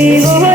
Vivo